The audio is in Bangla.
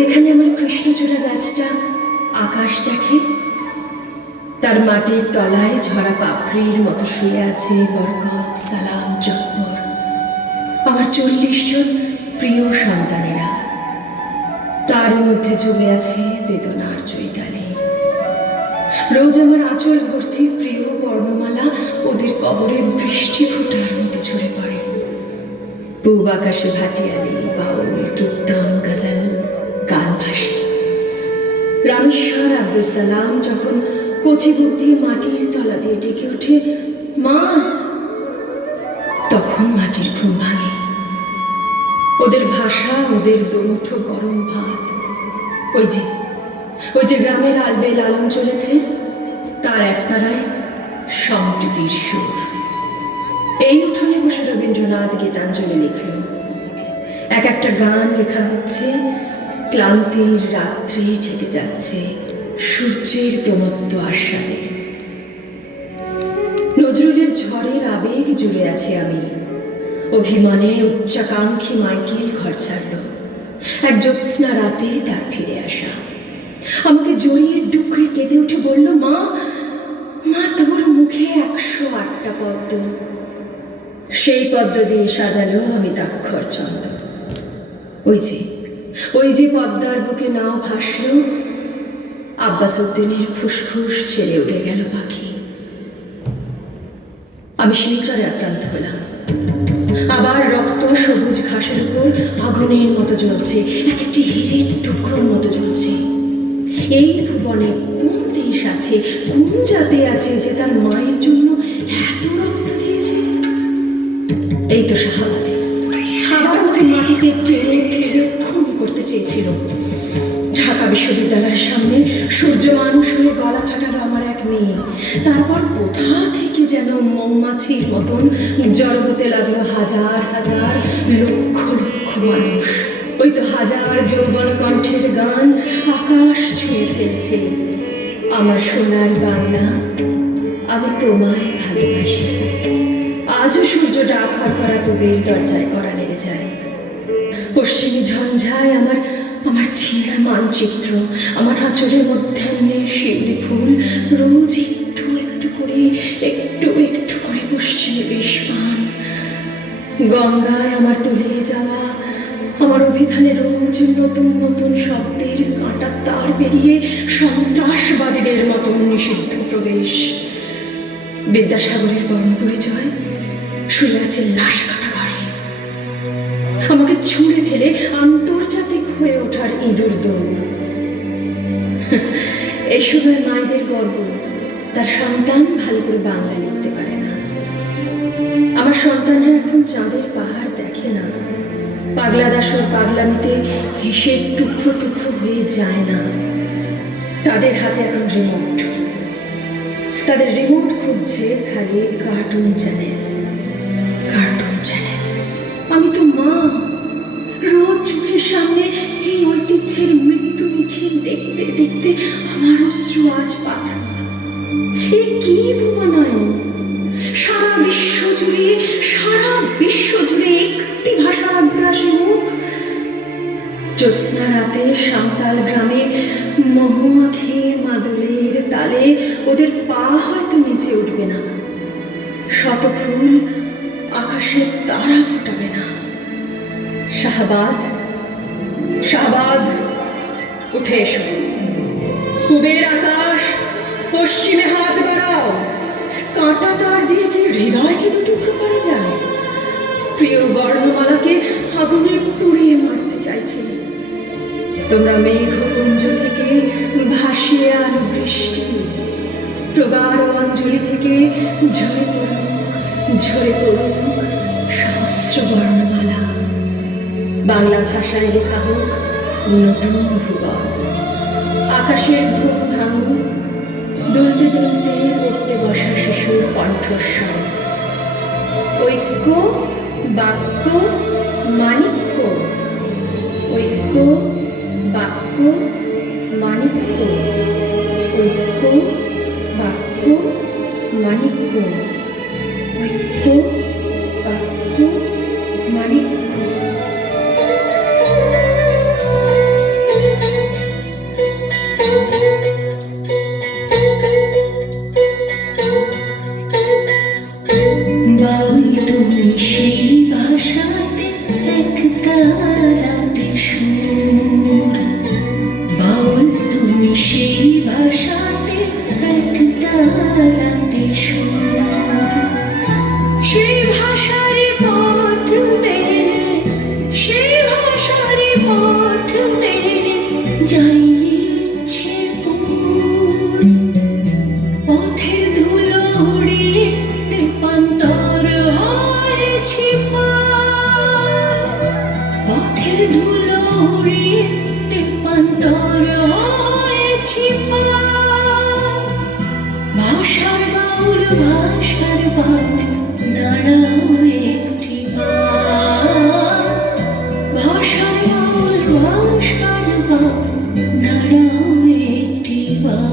যেখানে আমার কৃষ্ণচূড়া গাছটা আকাশ দেখে, তার মাটির তলায় ঝরা পাপড়ির মতো শুয়ে আছে বরকত, সালাম, জব্বর, আমার 40 জন প্রিয় সন্তানেরা। তারই মধ্যে জমে আছে বেদনার চৈতালি। রোজ আমার আঁচল ভর্তি প্রিয় বর্ণমালা ওদের কবরে বৃষ্টি ফোঁটার মতো ঝরে পড়ে। পূব আকাশে ভাটিয়ালি, বাউল, কীর্তন, গজল গান ভাসে। রামেশ্বর আব্দুল সালাম যখন কচি বুক দিয়ে মাটির তলা দিয়ে ডেকে ওঠে, মা, তখন মাটির ঘুম ভাঙে। ওদের ভাষা, ওদের দুমুঠো গরম ভাত, ওই যে গ্রামের আলবে লালন চলেছে, তার একতারায় সম্প্রীতির সুর। এই উঠোনে বসে রবীন্দ্রনাথ গীতাঞ্জলি লিখল। এক একটা গান লেখা হচ্ছে, ক্লান্তির রাত্রি ঢেকে যাচ্ছে সূর্যের প্রমত্ত আস্বাদে। নজরুলের ঝড়ের আবেগ জুড়ে আছি আমি। অভিমানে উচ্চাকাঙ্ক্ষী মাইকেল ঘর ছাড়ল। এক জ্যোৎস্না রাতে তার ফিরে আসা আমাকে জড়িয়ে ডুকরে কেঁদে উঠে বলল, মা, তোর মুখে 108টা পদ্ম। সেই পদ্ম দিয়ে সাজালো অমিতাক্ষর ছন্দ। ওই যে পদ্মার বুকে নাও ভাসল, আব্বাস উদ্দিনের ফুসফুস ছেড়ে উড়ে গেল পাখি। আমি শিলচরে আক্রান্ত হলাম। আবার রক্ত সবুজ ঘাসের উপর আগুনের মতো জ্বলছে, এক একটি হীরের টুকরোর মতো জ্বলছে। এই ভুবনে কোন দেশ আছে, কোন জাতি আছে যে তার মায়ের জন্য এত রক্ত দিয়েছে? এই তো শাহাবাদে আবার আমাকে মাটিতে টেনে ফেলে খুন করতে চেয়েছিল। ঢাকা বিশ্ববিদ্যালয়ের সামনে সূর্য মানুষ হয়ে গলা ফাটালো আমার এক মেয়ে। তারপর কোথা থেকে যেন মৌমাছির মতন জড়ো হতে লাগলো হাজার হাজার লক্ষ লক্ষ মানুষ। ওই তো হাজার যৌবন কণ্ঠের গান আকাশ ছুঁয়ে ফেলছে। আমার সোনার বাংলা, আমি তোমায় ভালোবাসি। আজও সূর্য ডাক হর করা পূবের দরজায় কড়া নেড়ে যায়। পশ্চিমী ঝঞ্ঝায় আমার ছেঁড়া মানচিত্র, আমার আঁচলের মধ্যাহ্নে শিউলি ফুল রোজ একটু একটু করে পশ্চিমে বেশ পান। গঙ্গায় আমার তলিয়ে যাওয়া, আমার অভিধানে রোজ নতুন নতুন শব্দের কাঁটা তার বেরিয়ে সন্ত্রাসবাদীদের মতন নিষিদ্ধ প্রবেশ। বিদ্যাসাগরের বর্ণপরিচয় শুয়ে আছে লাশ কাটা ঘরে। আমাকে ছুঁড়ে ফেলে আন্তর্জাতিক হয়ে ওঠার ইঁদুর দৌড়। এই সময় মায়েদের গর্ব, তার সন্তান ভালো করে বাংলা লিখতে পারে না। আমার সন্তানরা এখন চাঁদের পাহাড় দেখে না, পাগলা দাসর পাগলামিতে হেসে টুকরো টুকরো হয়ে যায় না। তাদের হাতে এখন রিমোট, তাদের রিমোট খুঁজছে খালি কার্টুন চ্যানেল। আমি তো মা, রোজ চোখের সামনে এই ঐতিহ্যের মৃত্যু মিছিল দেখতে দেখতে আমার অশ্রু আজ পাথর। এ কি ভুবনায়ন! সারা বিশ্ব জুড়ে একটি ভাষার আগ্রাসী মুখ। জ্যোৎস্না রাতে সাঁওতাল গ্রামে মহুয়া খেয়ে মাদলের তালে ওদের পা হয়তো নিচে উঠবে না, শত ফুল আকাশে তারা ফোটাবে না। শাহবাদ, উঠে এসো। পূবের আকাশ, পশ্চিমে হাত বাড়াও। কাঁটা তার দিয়ে কি হৃদয়কে দুটুকরো করা যায়? প্রিয় বর্ণমালাকে আগুনে পুড়িয়ে মারতে চাইছে। তোমরা মেঘপুঞ্জ থেকে ভাসিয়ে আনো বৃষ্টি, প্রগাঢ় অঞ্জলি থেকে ঝরে পড়ুক সহস্র বর্ণমালা। বাংলা ভাষায় লেখা হোক নতুন ভুবন। আকাশের ঘুম ভাঙুক দুলতে দুলতে পড়তে বসা শিশুর কণ্ঠস্বর। ঐক্য, বাক্য, মাণিক্য। ঐক্য, বাক্য, মাণিক্য। ঐক্য, বাক্য, মাণিক্য। ঐক্য, বাক্য, মাণিক্য। যাই ইচ্ছে ওর, পথের ধুলো উড়িয়ে তেপান্তর হয়েছি পার। পথের ধুলো উড়িয়ে তেপান্তর হয়েছি পার। ভাষার বাউল দাঁড়াও একটি বার। ভাষার বাউল দাঁড়াও একটি বার।